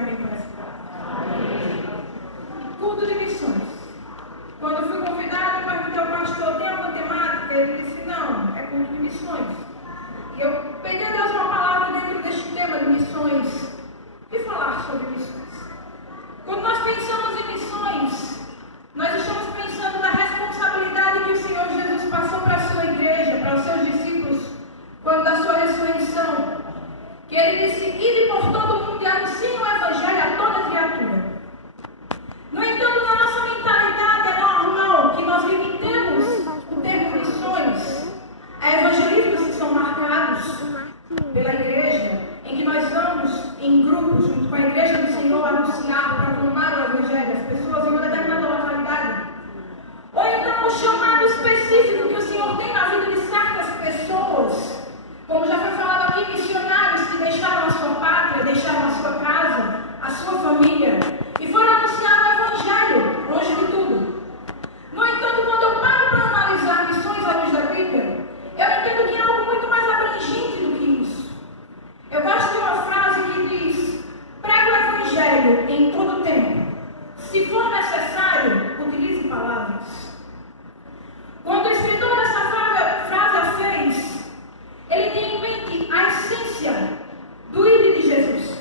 diga amém para essa palavra. Culto de missões. Quando eu fui convidada para perguntar ao pastor, tem alguma temática? Ele disse, não, é culto de missões. E eu pedi a Deus uma palavra dentro deste tema de missões e falar sobre missões. Quando nós pensamos em missões, nós estamos pensando na responsabilidade que o Senhor Jesus passou para a sua igreja, para os seus discípulos, quando da sua ressurreição, que ele disse, ide por todo o mundo e anunciem o evangelho a toda criatura. No entanto, na nossa mentalidade é normal que nós limitemos o termo missões a evangelismos que são marcados pela igreja, em que nós vamos em grupos, junto com a igreja do Senhor, anunciar, proclamar o evangelho às pessoas em uma determinada localidade. Ou então o chamado específico que o Senhor tem na vida de certas pessoas, como já foi falado aqui, missionários que deixaram a sua pátria, deixaram a sua casa, a sua família, e foram anunciar o evangelho, longe de tudo. No entanto, quando eu paro para analisar missões à luz da Bíblia, eu entendo que é algo muito mais abrangente do que isso. Eu gosto de uma frase que diz, pregue o evangelho em todo tempo. Se for necessário, utilize palavras. Quando o escritor dessa frase a fez, ele tem em mente a essência do ide de Jesus.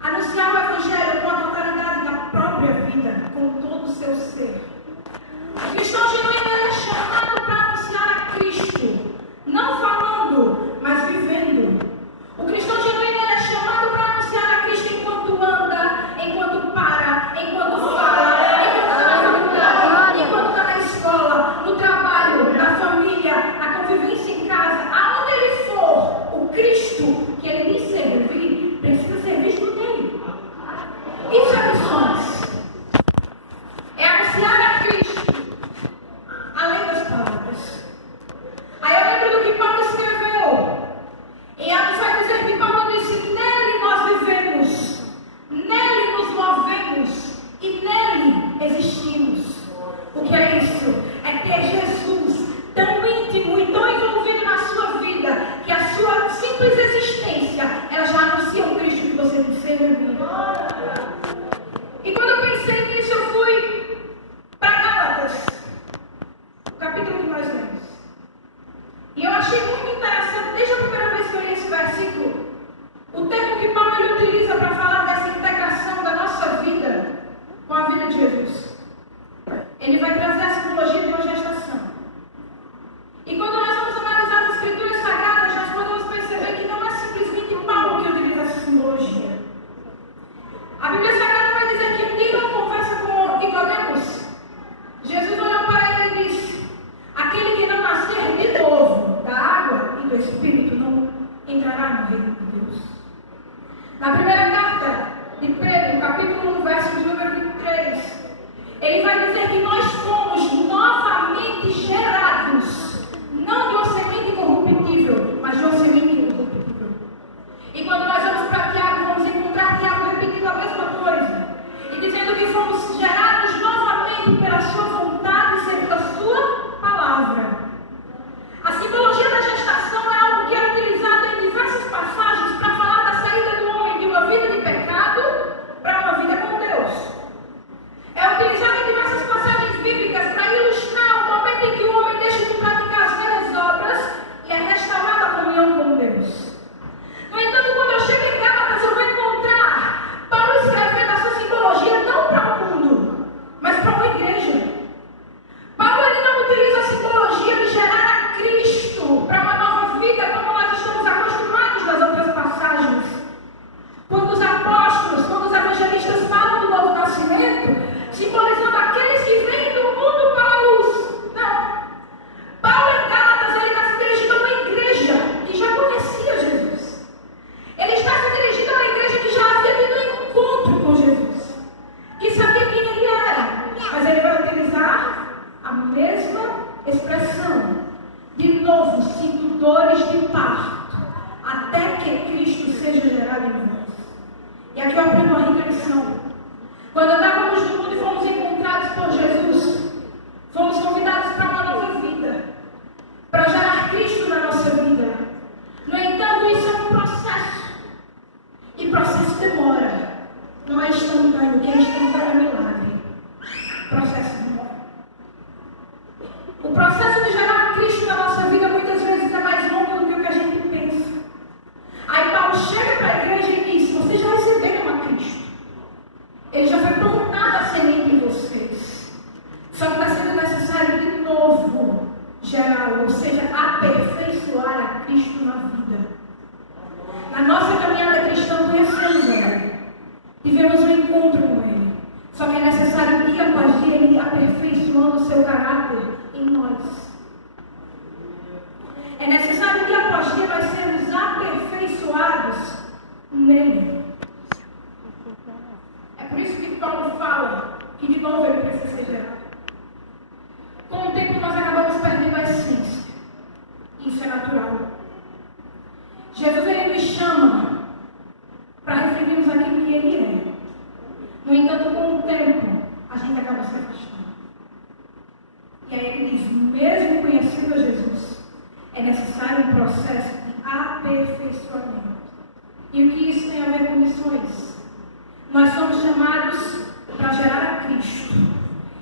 Anunciar o evangelho com a totalidade da própria vida, com todo o seu ser. O cristão genuíno é chamado para anunciar a Cristo, não falando, mas vivendo. O cristão genuíno é chamado para anunciar a Cristo enquanto anda, enquanto para, enquanto fala, enquanto está na faculdade, enquanto está na escola, no trabalho, na família, na convivência em casa, aonde ele for, o Cristo que ele diz servir, precisa ser visto nele. Isso é missões. É anunciar a Cristo, além das palavras. Aí eu lembro do que Paulo escreveu. Em Atos vai dizer que Paulo disse, nele nós vivemos, nele nos movemos e nele existimos. O que é isso? É ter Jesus tão íntimo e tão envolvido na sua vida, que a sua simples existência, ela já anuncia o Cristo que você tem que servir. E quando eu pensei nisso, eu fui para Gálatas, o capítulo que nós lemos. E eu achei muito interessante, desde a primeira vez que eu li esse versículo, o termo que Paulo ele utiliza para falar dessa integração da nossa vida com a vida de Jesus. Ele vai trazer a simbologia de uma gestação. E quando nós vamos analisar as Escrituras Sagradas, nós podemos perceber que não é simplesmente Paulo que utiliza essa simbologia. A Bíblia Sagrada vai dizer que um dia, numa conversa com Nicodemos, Jesus olhou para ele e disse, aquele que não nascer de novo da água e do Espírito não entrará no reino de Deus. Na primeira carta de Pedro, capítulo 1, verso de número 23, ele vai dizer que nós fomos novamente gerados, não de uma semente corruptível, mas de uma semente incorruptível. E quando nós vamos para Tiago, vamos encontrar Tiago repetindo a mesma coisa, e dizendo que fomos gerados novamente pela sua vontade, segundo a sua palavra. A simbologia da gestação é algo que é utilizado em diversas passagens para falar da saída do homem de uma vida de pecado para uma vida com Deus. É utilizado em diversas passagens bíblicas para ilustrar o momento em que o homem deixa de praticar as velhas obras e é restaurada a comunhão com Deus. No entanto, quando eu chego em Gálatas, eu vou encontrar Paulo escrevendo essa simbologia não para o mundo, mas para uma igreja. Paulo ele não utiliza a simbologia de gerar a Cristo para uma nova vida, como nós estamos acostumados nas outras passagens. Quando os apóstolos, quando os evangelistas falam do novo nascimento, simbolizando aqueles que vêm do mundo para a luz. Não. Paulo em Gálatas, ele está se dirigindo a uma igreja que já conhecia Jesus. Ele está se dirigindo a uma igreja que já havia tido um encontro com Jesus, que sabia quem ele era, mas ele vai utilizar a mesma expressão. De novo, sinto dores de parto, até que Cristo seja gerado em nós. E aqui eu aprendo uma rica lição. Quando andávamos no mundo e fomos encontrados por Jesus, fomos convidados para uma nova vida, para gerar Cristo na nossa vida. No entanto, isso é um processo. E processo demora. vida. Na nossa caminhada cristã, conhecemos Ele. Tivemos um encontro com Ele. Só que é necessário dia após dia Ele aperfeiçoando o seu caráter em nós. É necessário dia após dia nós sermos aperfeiçoados nele. É por isso que Paulo fala que de novo ele precisa ser gerado. Com o tempo nós acabamos perdendo a essência. Isso é natural. Jesus ele nos chama para refletirmos aquilo que ele é. No entanto, com o tempo, a gente acaba se afastando. E aí ele diz, mesmo conhecendo a Jesus, é necessário um processo de aperfeiçoamento. E o que isso tem a ver com missões? Nós somos chamados para gerar a Cristo.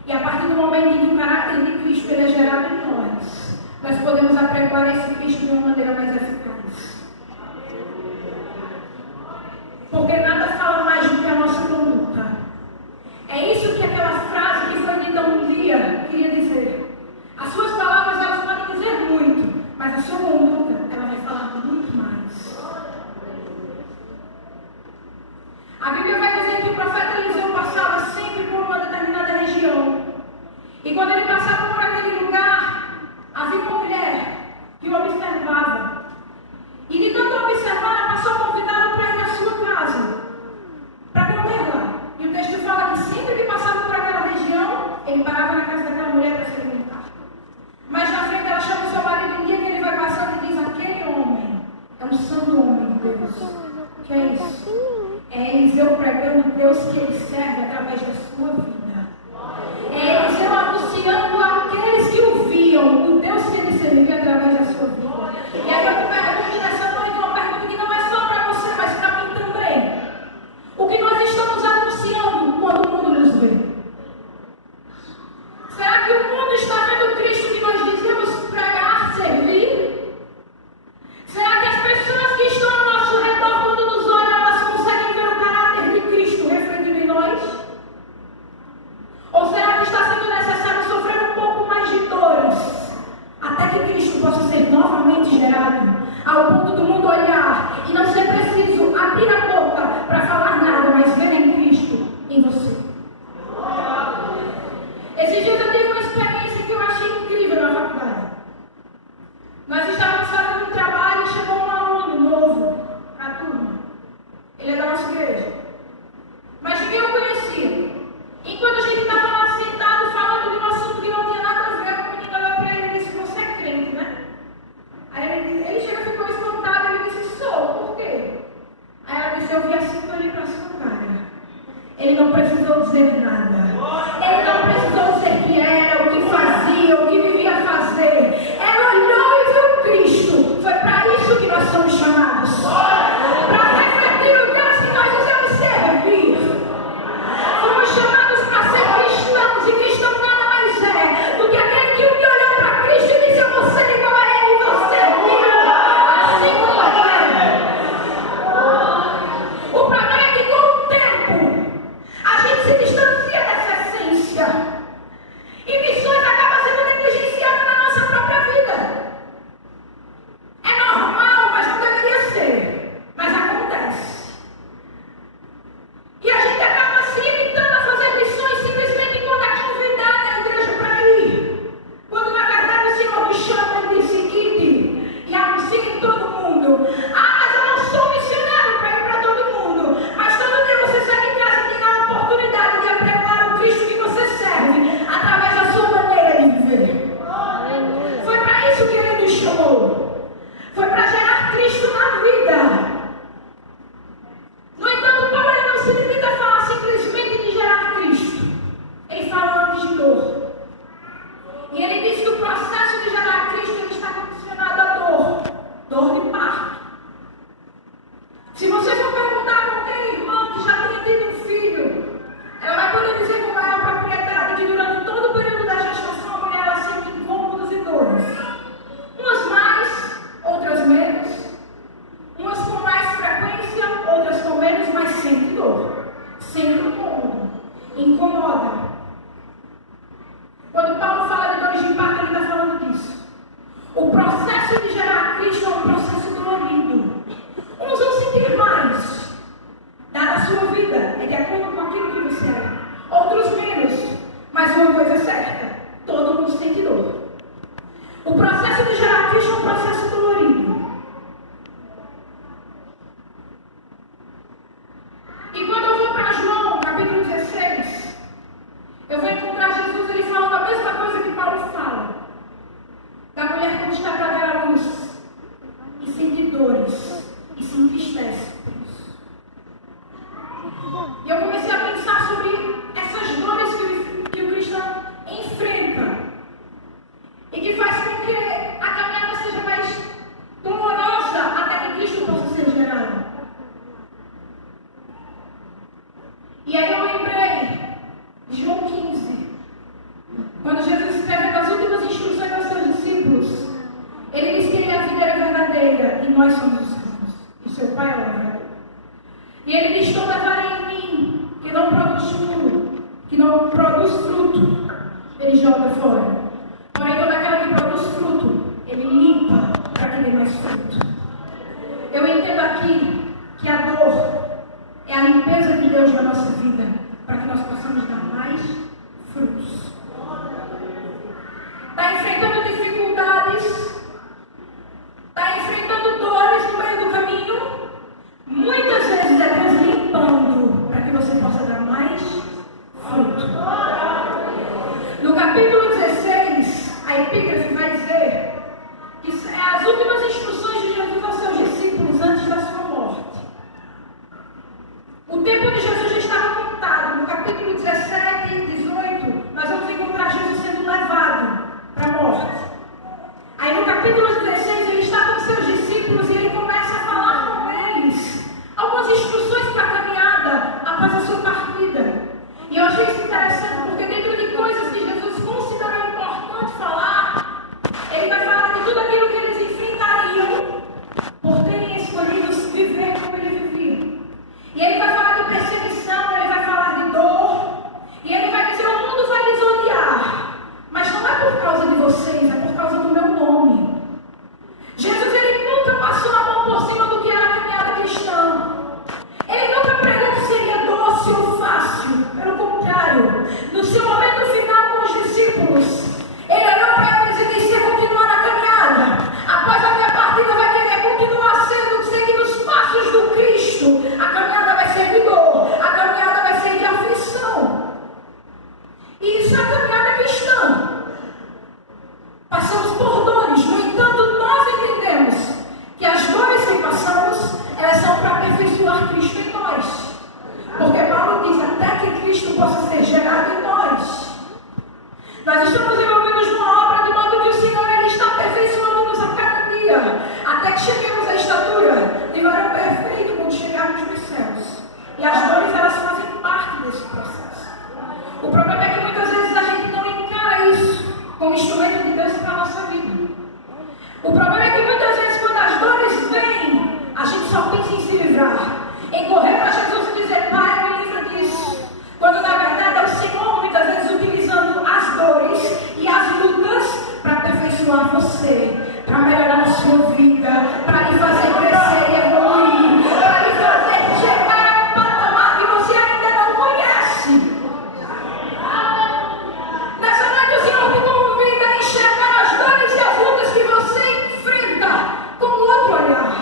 E a partir do momento em que o caráter de Cristo ele é gerado em nós podemos apregoar esse Cristo de uma maneira mais eficaz. Porque nada fala mais do que a nossa conduta. É isso que aquela frase que foi dita um dia queria dizer. As suas palavras elas podem dizer muito, mas a sua conduta ela vai falar muito mais. A Bíblia vai dizer que o profeta Eliseu passava sempre por uma determinada região. E quando ele passava por aquele lugar, havia uma mulher que o observava. E de tanto observar, ela passou a convidá-lo para ir à sua casa, para comer lá. E o texto fala que sempre que passava por aquela região, ele parava na casa daquela mulher para se alimentar. Mas na frente ela chama o seu marido um dia que ele vai passando e diz, aquele homem é um santo homem de Deus. O que é isso? É Eliseu pregando Deus que ele serve através da sua vida. É Eliseu anunciando àqueles que o viam, o Deus que ele servia através da sua vida. E aí eu pergunto nessa noite uma pergunta que não é só para você, mas para mim também. O que nós estamos anunciando quando o mundo nos vê? Será que o mundo está vendo o Cristo que nós dizemos pregar, servir? Será que as pessoas que estão ao nosso redor, quando nos olham, elas conseguem ver o caráter de Cristo refletido em nós? Ou será que está sendo necessário sofrer um pouco mais de dores, até que Cristo possa ser novamente gerado, ao ponto do mundo olhar e não ser preciso abrir a boca para falar nada, mas ver em Cristo, em você? Esses dias eu tive uma experiência que eu achei incrível na faculdade. Nós estávamos fazendo um trabalho e chegou um aluno novo para a turma. Ele é da nossa igreja. Mas ninguém o conhecia. Enquanto a gente estava lá sentado falando de um assunto que não tinha nada a ver, a menina olhou para ele e disse, você é crente, né? Aí ele chega e ficou espantado e ele disse, sou, por quê? Aí ela disse, eu vi assim que eu olhei para a sua cara. Ele não precisou dizer nada. Ele não precisou dizer que era, o que fazia, o que vivia a fazer. Ela olhou e viu Cristo. Foi para isso que nós somos chamados. Para refletir o Deus que nós devemos servir. Fomos chamados para ser cristãos. E cristão nada mais é do que aquele que um dia olhou para Cristo e disse, eu vou ser igual a Ele, vou servir assim como Ele. O problema é que com o tempo a gente se distancia somos os ramos, e seu pai é o lavrador. E ele diz: toda vara em mim que não produz fruto, ele joga fora. Porém, toda aquela que produz fruto, ele limpa para que dê mais fruto. Eu entendo aqui que a dor é a limpeza de Deus na nossa vida, para que nós possamos dar mais frutos. Está enfrentando dificuldades, está enfrentando dores no meio do caminho. Muitas vezes é Deus limpando para que você possa dar mais fruto. No capítulo 16, a epígrafe vai dizer que as últimas instruções de Jesus aos seus discípulos antes da sua morte. O tempo de Jesus já estava contado. No capítulo 17 e 18, nós vamos encontrar Jesus sendo levado para a morte. Aí no capítulo 16, ele está com seus discípulos e ele começa a falar com eles algumas instruções para a caminhada após a sua partida. E eu achei isso interessante, porque dentro de coisas que Jesus considerou importante falar, ele vai falar de tudo aquilo que eles enfrentariam por terem escolhido viver como ele vivia. E ele vai falar de perseguição, ele vai falar de dor, e ele vai dizer: o mundo vai lhes odiar, mas não é por causa de vocês, é por causa do meu nome. Jesus, ele nunca passou a mão por cima do que era a caminhada cristã. Ele nunca pregou que seria doce ou fácil. Pelo contrário, no seu momento final com os discípulos, ele olhou para eles e disse: continuar na caminhada. Após a minha partida vai querer continuar seguindo os passos do Cristo. A caminhada vai ser de dor, a caminhada vai ser de aflição. E isso é a caminhada cristã. Passamos por dores, no entanto, nós entendemos que as dores que passamos, elas são para aperfeiçoar Cristo em nós. Porque Paulo diz: até que Cristo possa ser gerado em nós. Nós estamos envolvidos numa obra de modo que o Senhor ele está aperfeiçoando-nos a cada dia, até que cheguemos à estatura de varão perfeito quando chegarmos nos céus. E as dores, elas fazem parte desse processo. O problema é que muitas vezes a gente não encara isso como instrumento de Deus para a nossa vida. O problema é que muitas vezes quando as dores vêm, a gente só pensa em se livrar, em correr para Jesus e dizer: Pai, me livra disso. Quando na verdade é o Senhor muitas vezes utilizando as dores e as lutas para aperfeiçoar você, para melhorar a sua vida, para lhe fazer crescer e evoluir, para lhe fazer chegar a um patamar que você ainda não conhece. Nessa noite o Senhor te convida a enxergar as dores e as lutas que você enfrenta com outro olhar,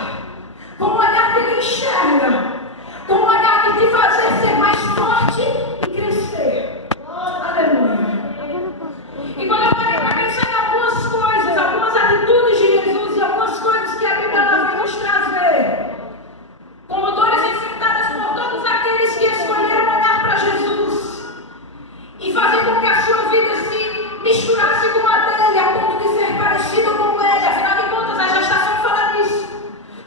com um olhar que te enxerga, com um olhar que te fazer ser mais forte e crescer. Aleluia. E quando eu parei para pensar em algumas coisas, algumas atitudes de Jesus e algumas coisas que a Bíblia vai nos trazer, como dores enfrentadas por todos aqueles que escolheram olhar para Jesus e fazer com que a sua vida se misturasse com a dele, a ponto de ser parecido com ele. Afinal de contas, a gestação fala nisso.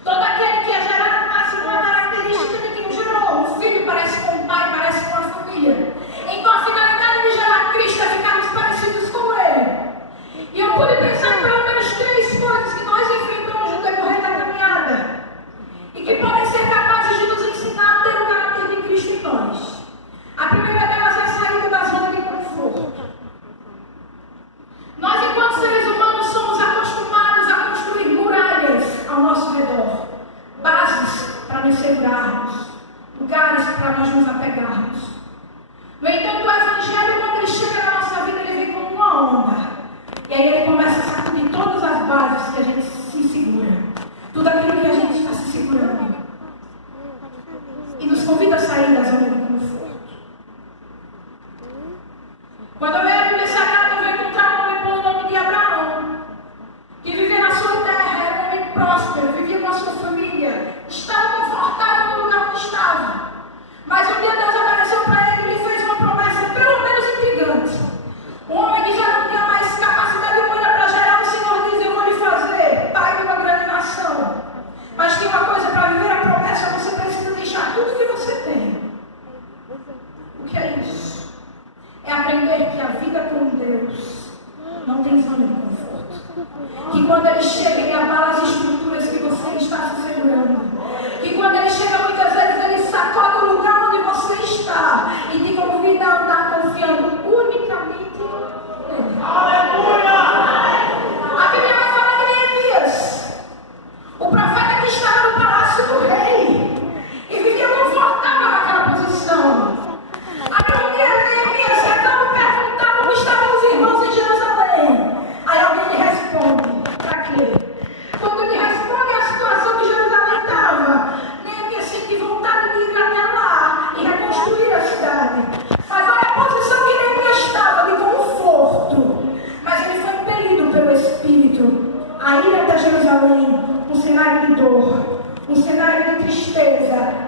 Todo aquele que é gerado nasce com a característica de quem o gerou. O filho parece com o pai, parece com a família. Então a finalidade de gerar Cristo é ficarmos parecidos com ele. E eu pude pensar em pelo menos 3 coisas que nós enfrentamos no decorrer da caminhada e que podem ser capazes de nos ensinar a ter o caráter de Cristo em nós. A primeira delas é a saída da zona de conforto. Nós, enquanto seres humanos, somos acostumados a construir muralhas ao nosso redor, bases para nos segurarmos, lugares para nós nos apegarmos. No entanto, o Evangelho, quando ele chega na nossa vida, ele vem como uma onda. E aí ele começa a sacudir todas as bases que a gente se segura, tudo aquilo que a gente está se segurando, e nos convida a sair da zona de conforto. Quando eu leio a Bíblia Sagrada, eu vou encontrar um homem pelo nome de Abraão, que vivia na sua terra, era um homem próspero, vivia com a sua família, estava confortável no lugar onde estava. Mas um dia Deus apareceu para ele e lhe fez uma promessa, pelo menos intrigante.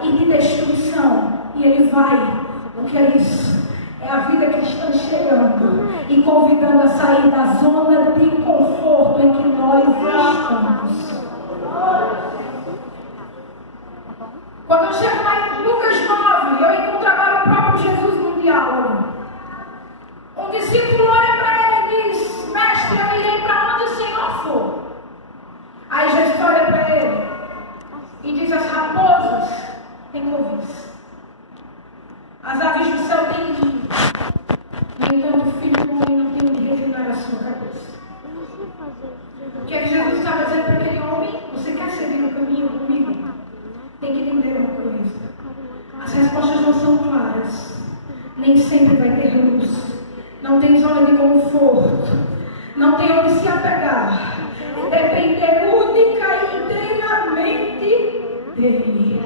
e de destruição. E ele vai. O que é isso? É a vida cristã chegando e convidando a sair da zona de conforto em que nós estamos. Quando eu chego lá em Lucas 9, eu encontro agora o próprio Jesus num diálogo. Um discípulo olha para ele e diz: Mestre, eu irei para onde o Senhor for. Aí Jesus olha para ele e diz: as raposas têm covis, as aves do céu têm ninho, no entanto o filho do homem não tem onde reclinar a sua cabeça. O que é que Jesus estava dizendo para aquele homem? Você quer seguir no caminho comigo? Tem que entender uma coisa: as respostas não são claras, nem sempre vai ter luz, não tem zona de conforto, não tem onde se apegar, depender única e inteiramente dele.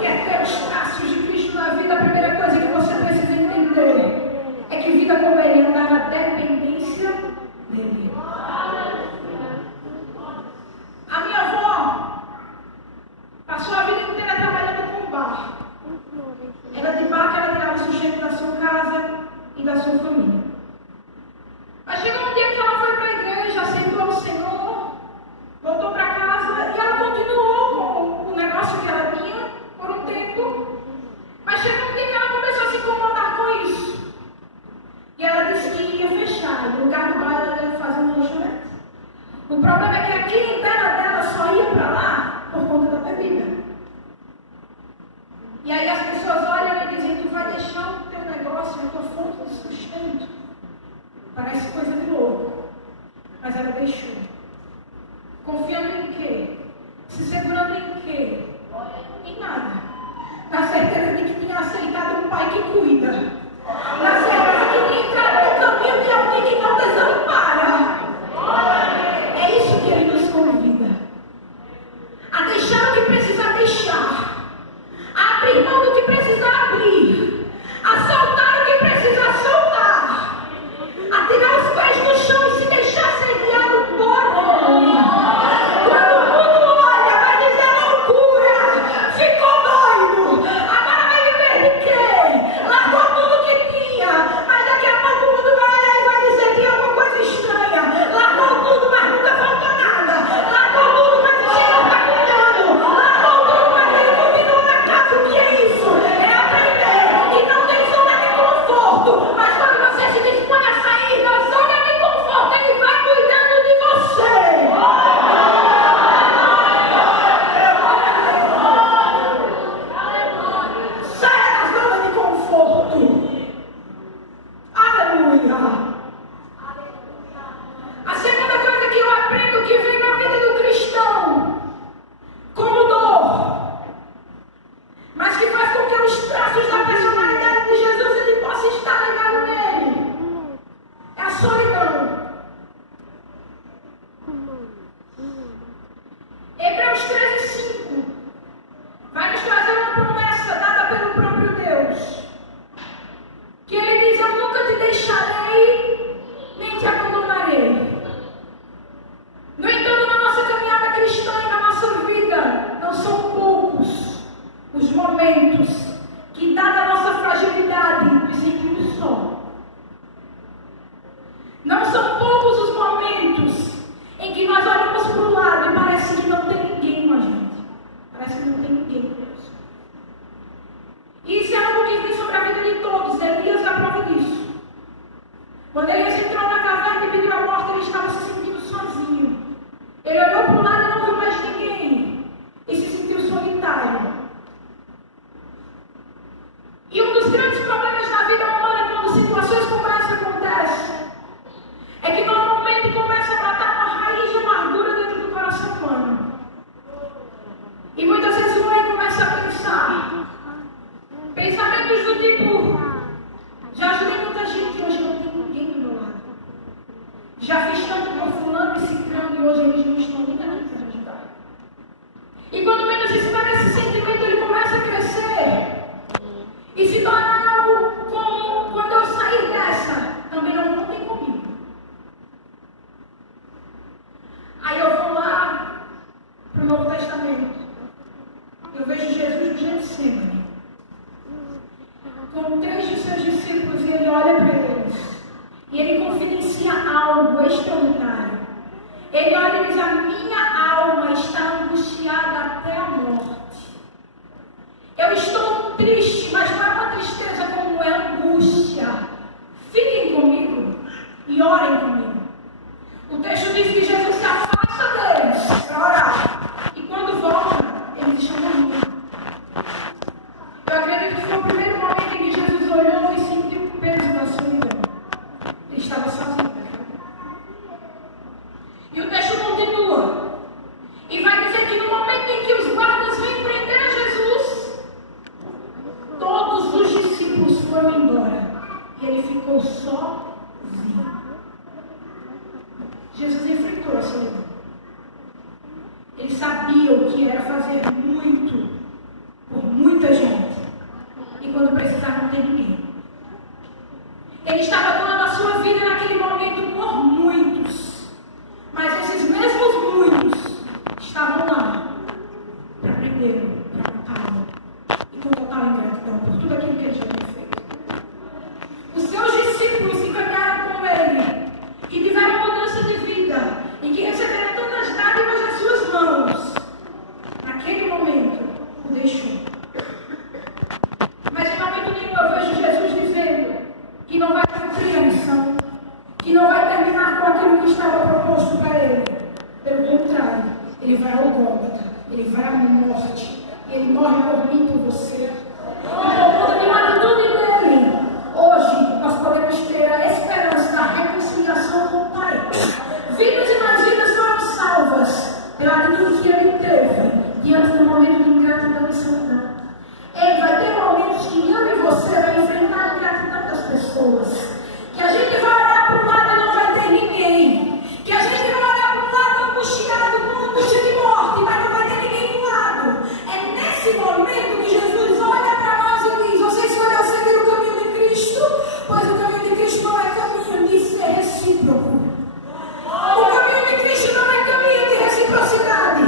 Quer ter os traços de Cristo na vida? A primeira coisa que você precisa entender é que vida com ele é andar na dependência dele. A minha avó passou a vida inteira trabalhando com bar. Era de bar que ela tirava o sustento da sua casa e da sua família. Mas chegou um dia que ela foi para a igreja, aceitou o Senhor, voltou para casa e ela continuou com o negócio que ela tinha por um tempo. Mas chegou um dia que ela começou a se incomodar com isso. E ela disse que ia fechar. E no lugar do bar ela ia fazer um lanchonete. O problema é que a clientela dela só ia para lá por conta da bebida. E aí as pessoas olham e dizem: tu vai deixar o teu negócio, a tua fonte de sustento. Parece coisa de louco. Mas ela deixou. Confiando em quê? Se segurando em quê? Em nada. Na certeza de que tinha aceitado um pai que cuida. Na certeza de que tinha entrado no caminho de alguém que não desampara. É isso que ele nos convida. A deixar o que precisa deixar. A abrir mão do que precisa abrir. A soltar o que precisa soltar. A tirar os pés do chão e se deixar ser guiado por ele. Quando o mundo olha, vai dizer loucura. Ficou doido. Agora vai viver de quê? Largou tudo que tinha. Mas daqui a pouco o mundo vai olhar e vai dizer que é alguma coisa estranha. Largou tudo, mas nunca faltou nada. Largou tudo, mas o Senhor está cuidando. Largou tudo, mas ele continua na casa. O que é isso? É aprender que não tem zona de conforto. Mas quando você se dispõe a sair da zona de conforto, ele vai cuidando de você. Saia da zona de conforto. Aleluia. A segunda coisa que eu aprendo que vem na vida do cristão, como dor, mas que faz com que os traços da personalidade de Jesus ele possa estar ligado nele, é a solidão. Hebreus 13:5 vai nos trazer uma promessa dada pelo próprio Deus, que ele diz: eu nunca te deixarei, nem te abandonarei. No entanto, na nossa caminhada cristã e na nossa vida, não são poucos os momentos que, dada a nossa fragilidade, nos sentimos só. Não são poucos os momentos em que nós olhamos para o lado e parece que não tem ninguém com a gente. Parece que não tem ninguém conosco. Isso é algo que vem sobre a vida de todos. Elias é a prova disso. Quando Elias entrou na caverna e pediu a morte, ele estava se sentindo sozinho. Ele olhou para o lado e não viu mais ninguém. E se sentiu solitário. E um dos grandes problemas na vida humana, quando situações como essa acontecem, é que normalmente começa a matar uma raiz de amargura dentro do coração humano. E muitas vezes o homem começa a pensar pensamentos do tipo: já ajudei muita gente, hoje não tem ninguém do meu lado. Já fiz tanto por fulano e ciclano e hoje eles não estão nem aqui para ajudar. E quando menos espera, esse sentimento ele começa a crescer e se torna algo como: quando eu sair dessa, também não contem comigo. Aí eu vou lá para o Novo Testamento Eu vejo Jesus no Getsemane, com 3 de seus discípulos, e ele olha para eles, e ele confidencia algo extraordinário. Ele olha e diz: a minha alma está angustiada até a morte. Eu estou triste, mas não é uma tristeza como é angústia. Fiquem comigo e orem comigo. O texto diz que Jesus se afasta deles para orar. E quando volta, eles estão dormindo. Eu acredito que foi o primeiro momento em que Jesus olhou e sentiu o peso da solidão. Ele estava sozinho. E o texto continua. E vai dizer que no momento em que os guardas vêm prender Jesus, todos os discípulos foram embora. E ele ficou sozinho. Jesus enfrentou a solidão. Ele sabia o que era fazer muito por muita gente. E quando precisar, não ter ninguém. Ele estava doando a sua vida naquele momento por muitos. Mas esses mesmos muitos estavam lá para prendê-lo, para matá-lo. E com total ingratidão por tudo aquilo que ele já tinha feito. Os seus discípulos se encaminharam com ele, que tiveram mudança de vida e que receberam tantas dádivas nas suas mãos. Naquele momento, o deixou. Mas em momento nenhum eu vejo Jesus dizendo que não vai cumprir a missão, que não vai terminar com aquilo que estava proposto para ele. Pelo contrário, ele vai ao Gólgota, ele vai à morte, ele morre por mim e por você. E por conta de uma atitude dele, hoje nós podemos ter a esperança da reconciliação com o Pai. Vidas e mais vidas foram salvas pela atitude que ele teve diante do momento de ingratidão e solidão. Ele vai ter momentos que eu e você vai enfrentar a ingratidão das pessoas. Que a gente vai olhar para o lado e não vai ter ninguém. Que a gente vai olhar para o lado angustiado com angústia de morte, mas não vai ter ninguém do lado. É nesse momento que Jesus olha para nós e diz: vocês foram seguir o caminho de Cristo, pois o caminho de Cristo não é caminho de ser recíproco. O caminho de Cristo não é caminho de reciprocidade.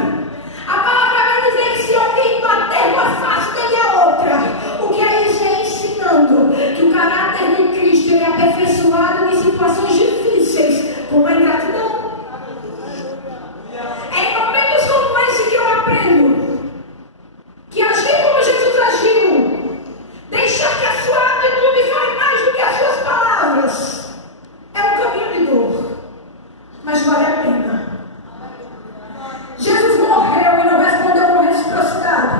A palavra vai dizer que se alguém bater com a face dele a outra, o que é isso? É ensinando que o caráter de Cristo é aperfeiçoado em situações difíceis, como a ingratidão. É em momentos como esse que eu aprendo que agir como Jesus agiu, deixar que a sua atitude vale mais do que as suas palavras, é um caminho de dor, mas vale a pena. Jesus morreu e não respondeu com reciprocidade,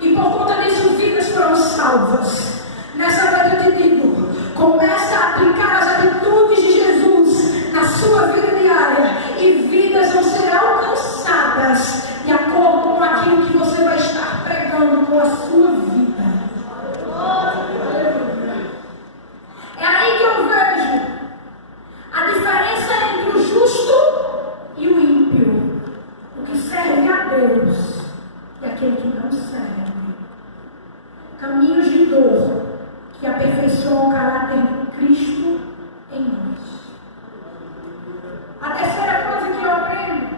e por conta disso vidas foram salvas. Nessa noite eu te digo: comece a aplicar as atitudes de Jesus na sua vida diária, e vidas vão ser alcançadas de acordo com aquilo que você vai estar pregando com a sua vida. É aí que eu vejo a diferença entre o justo e o ímpio, o que serve a Deus e aquele que não serve. Caminhos de dor que aperfeiçoam o caráter de Cristo em nós. A terceira coisa que eu aprendo,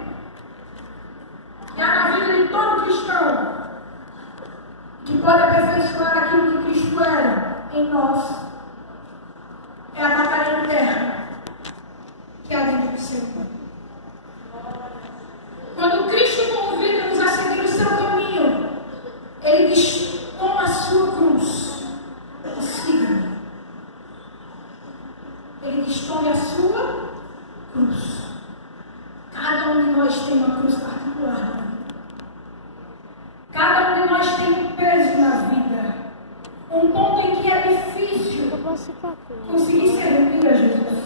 que há na vida de todo cristão, que pode aperfeiçoar aquilo que Cristo era em nós, é a batalha interna que há dentro do ser humano. Quando Cristo convida-nos a seguir o seu caminho, ele diz: toma a sua cruz e siga-me. Ele diz: tome a sua cruz. Cada um de nós tem uma cruz particular. Cada um de nós tem um peso na vida. Um ponto em que é difícil conseguir servir a Jesus.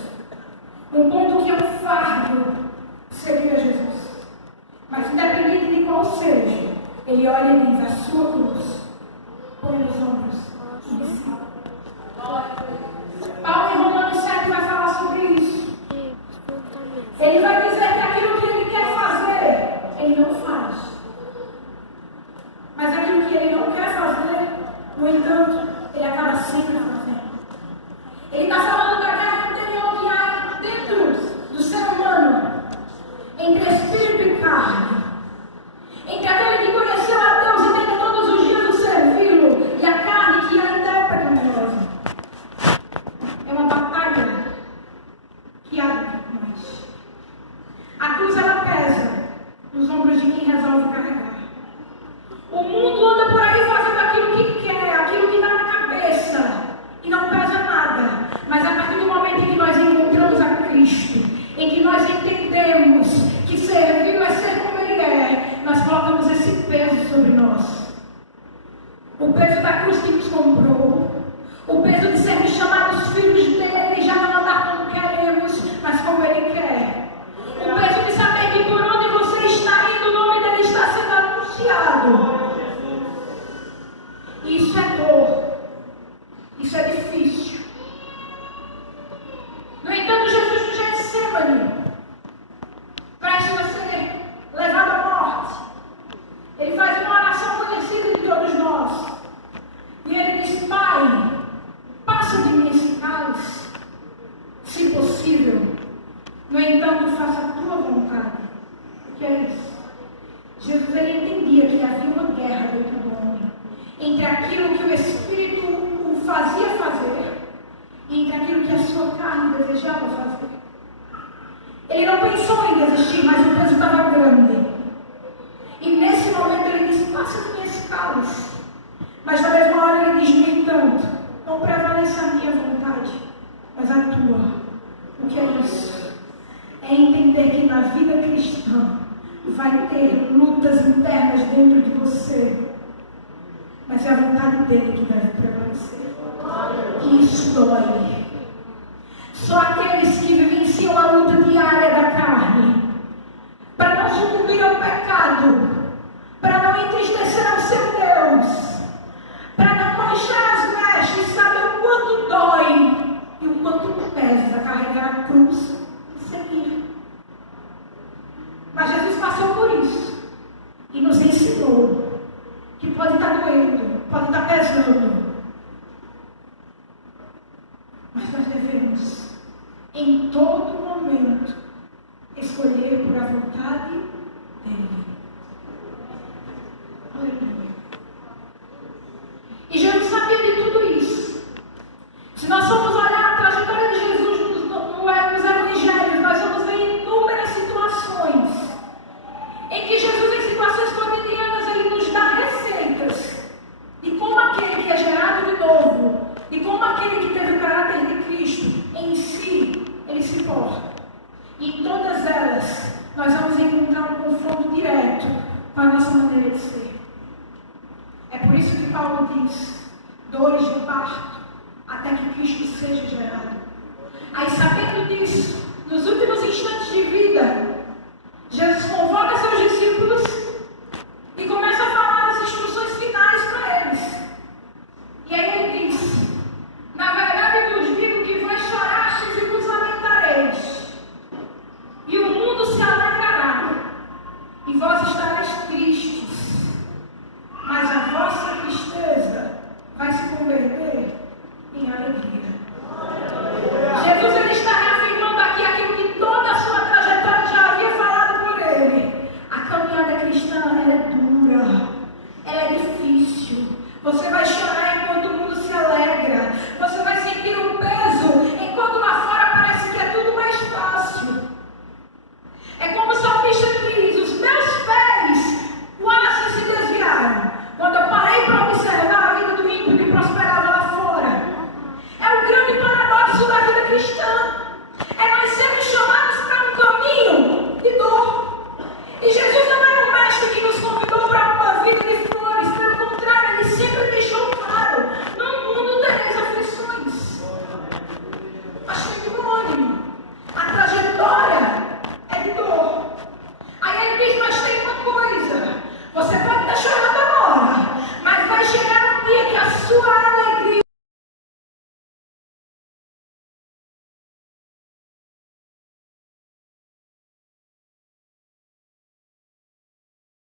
Um ponto que é um fardo seguir a Jesus. Mas independente de qual seja, ele olha e diz: a sua cruz, põe nos ombros e desce. Paulo em Romanos 7 vai falar sobre isso. Ele vai dizer que aquilo que ele quer fazer, ele não faz. Mas aquilo que ele não quer fazer, no entanto, ele acaba sempre fazendo. Ele está falando da guerra interior que há dentro do ser humano, entre espírito e carne. Entre aquele que conheceu a Deus e tenta todo peso sobre nós. O peso da cruz que nos comprou. O peso de sermos chamados filhos dele, já não andar como queremos, mas como ele quer. O peso de saber que por onde você está indo, o nome dele está sendo anunciado. Isso é dor. Isso é difícil. No entanto, Jesus no Getsemane, prestes a ser levado à morte, ele faz uma oração conhecida de todos nós. E ele diz: Pai, passa de mim esse cálice, se possível. No entanto, faça a tua vontade. O que é isso? Jesus ele entendia que havia uma guerra dentro do homem, entre aquilo que o Espírito o fazia fazer e entre aquilo que a sua carne desejava fazer. Ele não pensou em desistir, mas o peso estava grande. E nesse momento ele disse: passa de mim esse cálice. Mas na mesma hora ele diz: no entanto, não prevaleça a minha vontade, mas a tua. O que é isso? É entender que na vida cristã vai ter lutas internas dentro de você, mas é a vontade dele que deve prevalecer. E isso dói. Só aqueles que vivenciam a luta diária da carne, para não sucumbir ao pecado, para não entristecer ao seu Deus, para não manchar as vestes, sabe o quanto dói e o quanto pesa carregar a cruz e seguir. Mas Jesus passou por isso e nos ensinou que pode estar doendo, pode estar pesando, mas nós devemos, em todo momento, escolher por a vontade dele. Aleluia. E Jesus sabia de tudo isso. Se nós formos olhar a trajetória de Jesus nos evangelhos, nós vamos ver inúmeras situações em que Jesus, em situações cotidianas, ele nos dá receitas de como aquele que é gerado de novo, de como aquele que teve o caráter de Cristo em si, ele se porta. E em todas elas, nós vamos encontrar um confronto direto com a nossa maneira de ser. É por isso que Paulo diz: dores de parto, até que Cristo seja gerado. Aí, sabendo disso, nos últimos instantes de vida, Jesus convoca